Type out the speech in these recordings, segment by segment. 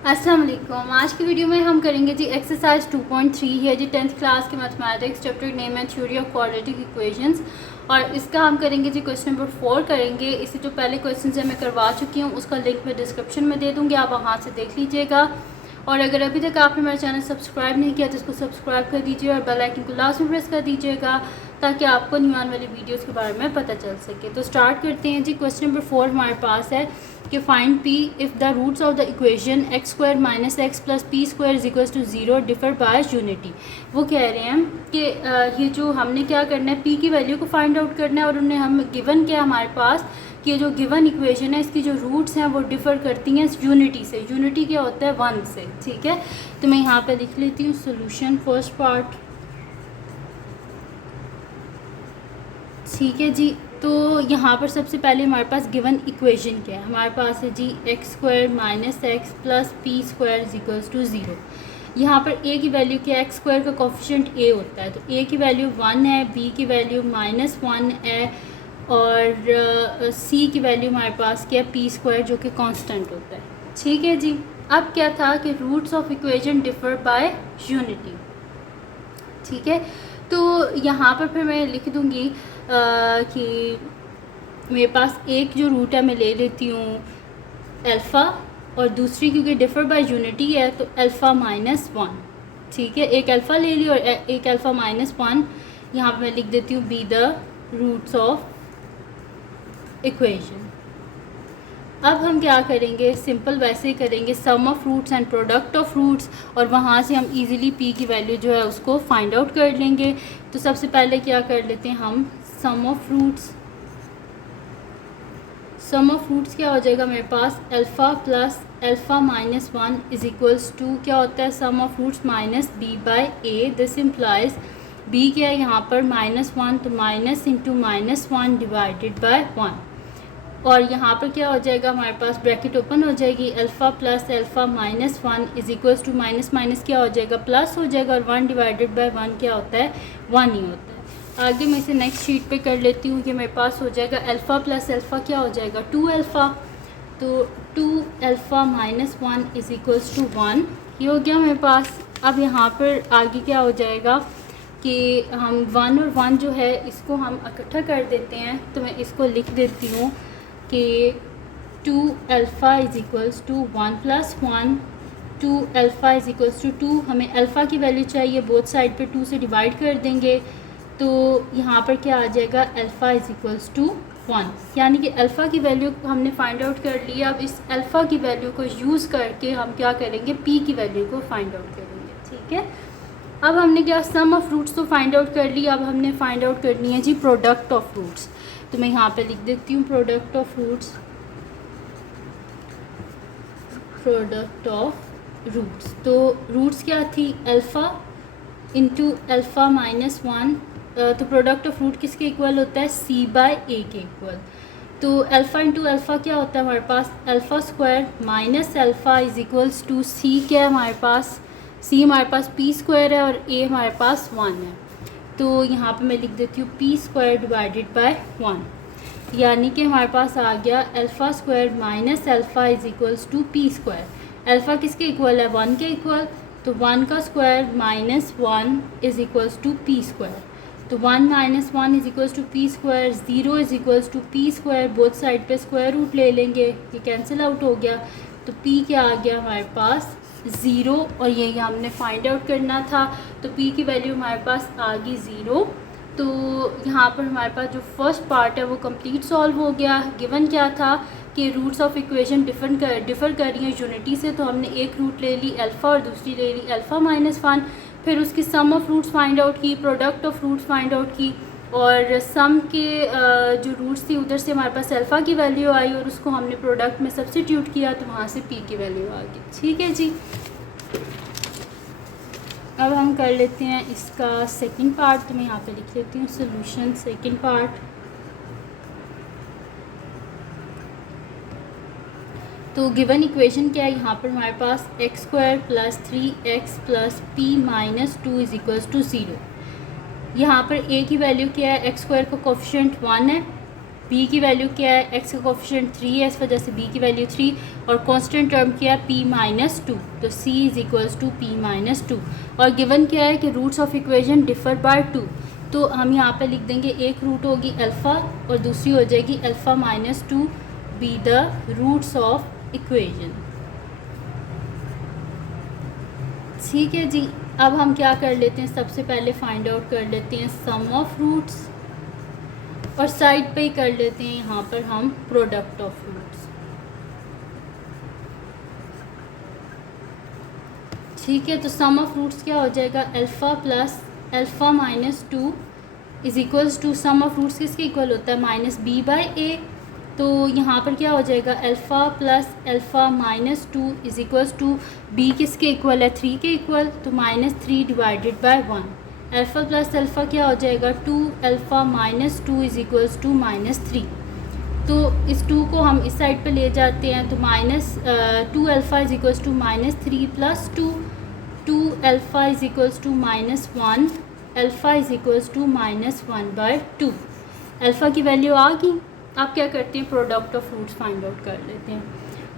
अस्सलाम वालेकुम। आज की वीडियो में हम करेंगे जी एक्सरसाइज 2.3 है जी 10th क्लास के mathematics chapter name and theory of quadratic equations. और इसका हम करेंगे जी क्वेश्चन नंबर 4 करेंगे। इससे जो पहले क्वेश्चन है मैं करवा चुकी हूँ, उसका लिंक मैं डिस्क्रिप्शन में दे दूँगी, आप वहाँ से देख लीजिएगा। और अगर अभी तक आपने मेरा चैनल सब्सक्राइब नहीं किया तो इसको सब्सक्राइब कर दीजिए और बेल आइकन को लास्ट में प्रेस कर दीजिएगा ताकि आपको न्यू आने वाली वीडियोस के बारे में पता चल सके। तो स्टार्ट करते हैं जी। क्वेश्चन नंबर 4 हमारे पास है कि find P if the roots of the equation X square minus x plus P square is equals to 0 differ by unity. वो कह रहे हैं कि ये जो हमने क्या करना है, पी की वैल्यू को फाइंड आउट करना है और उन्हें हम गिवन किया हमारे पास कि जो गिवन इक्वेशन है इसकी जो रूट्स हैं वो डिफ़र करती हैं यूनिटी से। यूनिटी क्या होता है? 1 से। ठीक है, तो मैं यहाँ पे लिख लेती हूँ सोल्यूशन फर्स्ट पार्ट। ठीक है जी, तो यहाँ पर सबसे पहले हमारे पास गिवन इक्वेशन क्या है? हमारे पास है जी x square minus x plus P square is equals to 0। यहाँ पर ए की वैल्यू क्या है? एक्स स्क्वायर का कोफिशिएंट ए होता है, तो ए की वैल्यू 1 है, बी की वैल्यू -1 है और सी की वैल्यू हमारे पास क्या है? पी स्क्वायर, जो कि कांस्टेंट होता है। ठीक है जी, अब क्या था कि roots of equation differ by unity. ठीक है, तो यहाँ पर फिर मैं लिख दूँगी कि मेरे पास एक जो रूट है मैं ले लेती हूँ अल्फ़ा और दूसरी क्योंकि डिफ़र बाय यूनिटी है तो अल्फ़ा -1। ठीक है, एक अल्फ़ा ले ली और एक अल्फ़ा -1। यहाँ पर मैं लिख देती हूँ be the roots of equation. अब हम क्या करेंगे? सिंपल वैसे ही करेंगे, sum of roots and product of roots, और वहाँ से हम इजीली पी की वैल्यू जो है उसको फाइंड आउट कर लेंगे। तो सबसे पहले क्या कर लेते हैं हम? Sum of roots. Sum of roots क्या हो जाएगा मेरे पास? Alpha plus alpha -1 is equals to क्या होता है? Sum of roots minus b by a. This implies b क्या है यहाँ पर? -1, तो माइनस इंटू -1 डिवाइडेड बाय 1। और यहाँ पर क्या हो जाएगा हमारे पास? ब्रैकेट ओपन हो जाएगी, alpha plus alpha -1 is equals to minus minus क्या हो जाएगा? प्लस हो जाएगा, और 1 डिवाइडेड बाय 1 क्या होता है? 1 ही होता है। आगे मैं इसे नेक्स्ट शीट पे कर लेती हूँ कि मेरे पास हो जाएगा अल्फ़ा प्लस अल्फ़ा क्या हो जाएगा? 2 अल्फ़ा, तो 2 अल्फ़ा -1 इज इक्वल्स टू 1। ये हो गया मेरे पास। अब यहाँ पर आगे क्या हो जाएगा कि हम 1 और 1 जो है इसको हम इकट्ठा कर देते हैं, तो मैं इसको लिख देती हूँ कि 2 alpha is equals to 1 plus 1। 2 alpha is equals to 2। हमें अल्फ़ा की वैल्यू चाहिए, बोथ साइड पे 2 से डिवाइड कर देंगे, तो यहाँ पर क्या आ जाएगा? Alpha is equals to 1। यानी कि अल्फ़ा की वैल्यू हमने फाइंड आउट कर लिया। अब इस अल्फ़ा की वैल्यू को यूज़ करके हम क्या करेंगे? पी की वैल्यू को फाइंड आउट करेंगे। ठीक है, अब हमने क्या सम ऑफ रूट्स तो फाइंड आउट कर लिया, अब हमने फाइंड आउट करनी है जी प्रोडक्ट ऑफ रूट्स। तो मैं यहाँ पे लिख देती हूँ product of roots. Product of roots, तो रूट्स क्या थी? Alpha into alpha -1। तो प्रोडक्ट ऑफ रूट किसके इक्वल होता है? सी बाय ए के इक्वल। तो अल्फ़ा इंटू अल्फ़ा क्या होता है हमारे पास? Alpha square minus alpha is equals to c क्या है हमारे पास? सी हमारे पास पी स्क्वायर है और ए हमारे पास 1 है, तो यहाँ पे मैं लिख देती हूँ पी स्क्वायर डिवाइडेड बाय 1। यानी कि हमारे पास आ गया alpha square minus alpha is equals to P square. Alpha किसके इक्वल है? 1 के इक्वल, तो 1 का square -1 is equals to P square. तो 1 - 1 is equals to P square. 0 is equals to P square, both side पे स्क्वायर रूट ले लेंगे, ये कैंसिल आउट हो गया, तो पी क्या आ गया हमारे पास? 0। और यही हमने फाइंड आउट करना था, तो पी की वैल्यू हमारे पास आ गई 0। तो यहाँ पर हमारे पास जो फर्स्ट पार्ट है वो कंप्लीट सॉल्व हो गया। गिवन क्या था कि रूट्स ऑफ इक्वेशन डिफ़र कर रही हैं यूनिटी से, तो हमने एक रूट ले ली अल्फ़ा और दूसरी ले ली अल्फ़ा -1। फिर उसकी sum of roots find out की, product of roots find out की, और सम के जो रूट्स थी उधर से हमारे पास अल्फ़ा की वैल्यू आई और उसको हमने प्रोडक्ट में सब्स्टिट्यूट किया, तो वहाँ से पी की वैल्यू आ गई। ठीक है जी, अब हम कर लेते हैं इसका सेकंड पार्ट। तो मैं यहाँ पे लिख लेती हूँ सोल्यूशन सेकंड पार्ट। तो गिवन इक्वेशन क्या है? यहाँ पर हमारे पास x square plus 3x plus p -2 is equals to 0। यहाँ पर ए की वैल्यू क्या है? एक्स स्क्वायर का कोफिशिएंट 1 है b की वैल्यू क्या है, x का कोफिशिएंट 3 है, इस वजह से b की वैल्यू 3, और कांस्टेंट टर्म क्या है p माइनस 2, तो c is equals to p minus 2। और गिवन क्या है कि roots of equation differ by 2, तो हम यहाँ पे लिख देंगे एक रूट होगी अल्फ़ा और दूसरी हो जाएगी alpha minus 2 be the roots of equation. ठीक है जी, अब हम क्या कर लेते हैं, सबसे पहले फाइंड आउट कर लेते हैं सम ऑफ रूट्स, और साइड पे ही कर लेते हैं यहाँ पर हम प्रोडक्ट ऑफ रूट्स। ठीक है, तो सम ऑफ रूट्स क्या हो जाएगा, alpha plus alpha minus 2 is equals to, sum of roots किसके इक्वल होता है, माइनस बी बाई ए, तो यहाँ पर क्या हो जाएगा, alpha plus alpha minus 2 is equals to, B किसके इक्वल है, 3 के इक्वल, तो minus 3 divided by 1, alpha plus alpha क्या हो जाएगा, 2 alpha minus 2 is equals to minus 3, तो इस 2 को हम इस साइड पे ले जाते हैं, तो minus 2 alpha is equals to minus 3 plus 2 alpha is equals to minus 1, alpha is equals to minus 1 by 2। Alpha की वैल्यू आ गई। आप क्या करते हैं, product of roots find out कर लेते हैं।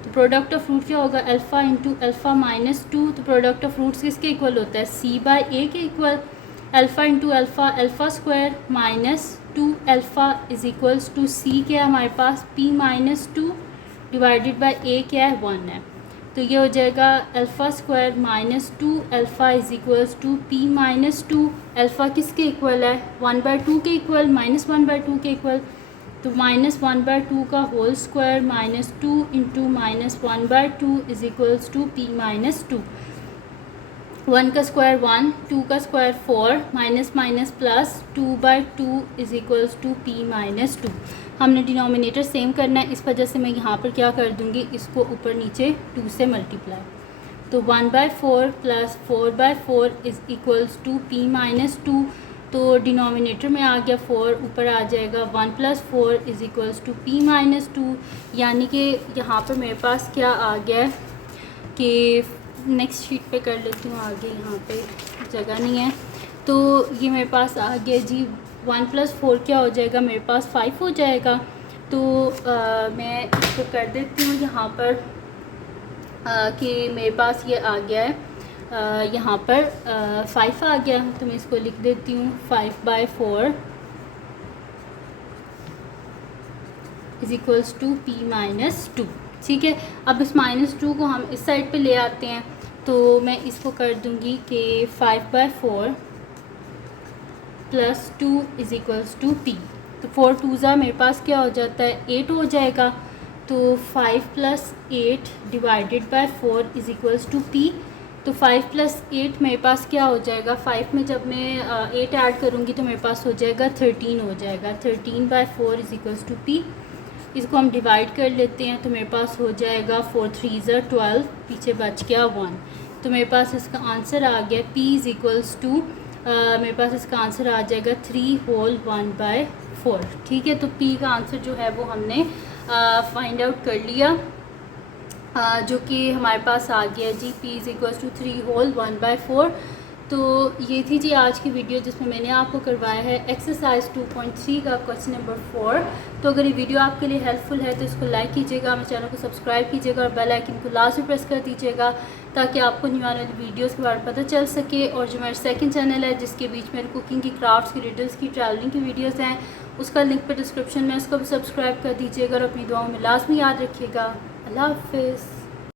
तो प्रोडक्ट ऑफ रूट क्या होगा, अल्फ़ा इंटू अल्फ़ा माइनस 2, तो प्रोडक्ट ऑफ रूट्स किसके इक्वल होता है, c बाई ए के equal, alpha into alpha alpha square minus 2 alpha is equals to c क्या है हमारे पास, p minus 2 divided by a क्या है, 1 है, तो ये हो जाएगा alpha square minus 2 alpha is equals to p minus 2, alpha किसके इक्वल है, 1/2 के इक्वल, माइनस 1/2 के इक्वल, तो माइनस 1/2 का whole square minus 2 into minus 1/2 is equals to p minus 2, 1 का स्क्वायर 1, 2 का square 4, minus minus plus 2/2 is equals to p minus 2। हमने denominator same करना है, इस वजह से मैं यहाँ पर क्या कर दूँगी, इसको ऊपर नीचे 2 से मल्टीप्लाई, तो 1/4 plus 4/4 is equals to p minus 2, तो डिनोमिनेटर में आ गया 4, ऊपर आ जाएगा 1 plus 4 is equals to p minus 2, यानी कि यहाँ पर मेरे पास क्या आ गया कि नेक्स्ट शीट पे कर लेती हूँ, आगे यहाँ पे जगह नहीं है, तो ये मेरे पास आ गया जी 1 प्लस 4 क्या हो जाएगा, मेरे पास 5 हो जाएगा, तो मैं इसको कर देती हूँ यहाँ पर कि मेरे पास ये आ गया है यहाँ पर 5 आ गया, तो मैं इसको लिख देती हूँ 5/4 is equals to p minus 2। ठीक है, अब इस माइनस 2 को हम इस साइड पे ले आते हैं, तो मैं इसको कर दूँगी कि 5/4 plus 2 is equals to p, तो 4 2 मेरे पास क्या हो जाता है, 8 हो जाएगा, तो 5 plus 8 divided by 4 is equals to p, तो 5 प्लस 8 मेरे पास क्या हो जाएगा, 5 में जब मैं 8 ऐड करूँगी तो मेरे पास हो जाएगा 13 हो जाएगा, 13/4 इज़ इक्वल्स टू p। इसको हम डिवाइड कर लेते हैं, तो मेरे पास हो जाएगा 4 3 12, पीछे बच गया 1, तो मेरे पास इसका आंसर आ गया p इज़ इक्वल्स टू, मेरे पास इसका आंसर आ जाएगा 3 होल 1/4। ठीक है, तो p का आंसर जो है वो हमने फाइंड आउट कर लिया, जो कि हमारे पास आ गया जी p is equals to 3 whole 1/4। तो ये थी जी आज की वीडियो, जिसमें मैंने आपको करवाया है एक्सरसाइज 2.3 का क्वेश्चन नंबर 4। तो अगर ये वीडियो आपके लिए हेल्पफुल है तो इसको लाइक कीजिएगा, मेरे चैनल को सब्सक्राइब कीजिएगा और बेल आइकन को लाजमी प्रेस कर दीजिएगा, ताकि आपको न्यू आने वाली वीडियोज़ के बारे में पता चल सके। और जो मेरा सेकंड चैनल है, जिसके बीच में कुकिंग की, क्राफ्ट्स की, रिडल्स की, ट्रैवलिंग की वीडियोज़ हैं, उसका लिंक पर डिस्क्रिप्शन में, उसको भी सब्सक्राइब कर दीजिएगा और अपनी दुआओं में लाजमी याद रखिएगा। अल्लाह हाफिज़।